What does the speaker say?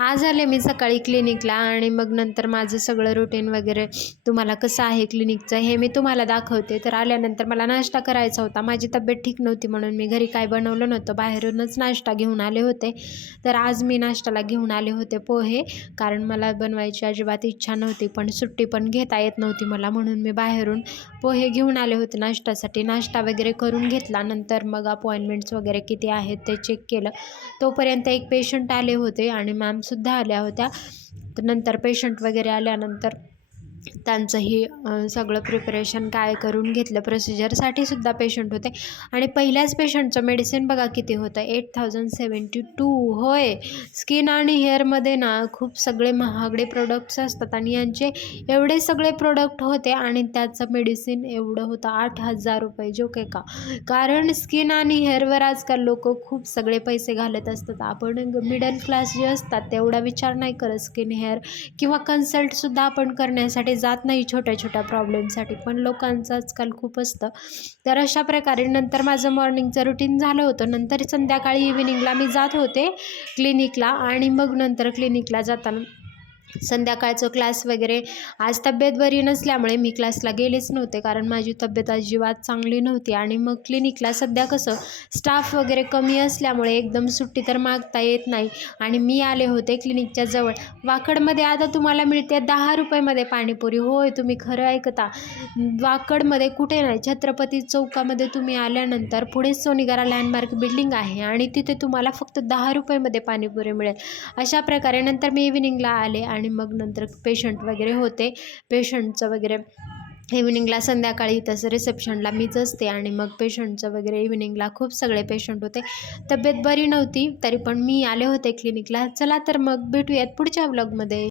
आज आले मी सकाळी क्लिनिकला आणि मग नंतर माझं सगळं रुटीन वगैरे तुम्हाला कसं आहे क्लिनिकचं हे मी तुम्हाला दाखवते. तर आल्यानंतर मला नाश्ता करायचा होता. माझी तब्येत ठीक नव्हती म्हणून मी घरी काय बनवलं नव्हतं. बाहेरूनच नाश्ता घेऊन आले होते. तर आज मी नाश्त्याला घेऊन आले होते पोहे. कारण मला बनवायची अजिबात इच्छा नव्हती पण सुट्टी पण घेता येत नव्हती मला म्हणून मी बाहेरून पोहे घेऊन आले होते नाश्त्यासाठी. नाश्ता वगैरे करून घेतला. नंतर मग अपॉइंटमेंट्स वगैरे किती आहेत ते चेक केलं. तोपर्यंत एक पेशंट आले होते आणि मॅम सुद्धा आल्या होत्या. तर नंतर पेशंट वगैरे आल्यानंतर त्यांचंही सगळं प्रिपरेशन काय करून घेतलं. प्रोसिजरसाठी सुद्धा पेशंट होते. आणि पहिल्याच पेशंटचं मेडिसिन बघा किती होतं. एट थाउजंड सेवन्टी टू होय. स्किन आणि हेअरमध्ये ना खूप सगळे महागडे प्रोडक्ट्स असतात. आणि यांचे एवढे सगळे प्रोडक्ट होते आणि त्याचं मेडिसिन एवढं होतं आठ हजार रुपये जो काय का. कारण स्किन आणि हेअरवर आजकाल लोक खूप सगळे पैसे घालत असतात. आपण मिडल क्लास जे असतात तेवढा विचार नाही करत स्किन हेअर किंवा कन्सल्टसुद्धा आपण करण्यासाठी. जात नाही छोट्या छोट्या प्रॉब्लेमसाठी पण लोकांचं आजकाल खूप असतं. तर अशा प्रकारे नंतर माझं मॉर्निंगचं रुटीन झालं होतं. नंतर संध्याकाळी इव्हिनिंगला मी जात होते क्लिनिकला आणि मग नंतर क्लिनिकला जाताना संध्याकाळचं क्लास वगैरे. आज तब्येत बरी नसल्यामुळे मी क्लासला गेलेच नव्हते कारण माझी तब्येत अजिबात चांगली नव्हती. आणि मग क्लिनिकला सध्या कसं स्टाफ वगैरे कमी असल्यामुळे एकदम सुट्टी तर मागता येत नाही. आणि मी आले होते क्लिनिकच्या जवळ. वाकडमध्ये आता तुम्हाला मिळते दहा रुपयेमध्ये पाणीपुरी. होय तुम्ही खरं ऐकता. वाकडमध्ये कुठे नाही छत्रपती चौकामध्ये तुम्ही आल्यानंतर पुढे सोनीगारा लँडमार्क बिल्डिंग आहे आणि तिथे तुम्हाला फक्त दहा रुपयेमध्ये पाणीपुरी मिळेल. अशा प्रकारे नंतर मी इव्हिनिंगला आले आणि आणि मग नंतर पेशंट वगैरे होते. पेशंटचं वगैरे इव्हिनिंगला संध्याकाळी तसं रिसेप्शनला मीच असते आणि मग पेशंटचं वगैरे इव्हिनिंगला खूप सगळे पेशंट होते. तब्येत बरी नव्हती तरी पण मी आले होते क्लिनिकला चला तर मग भेटूयात पुढच्या ब्लॉगमध्ये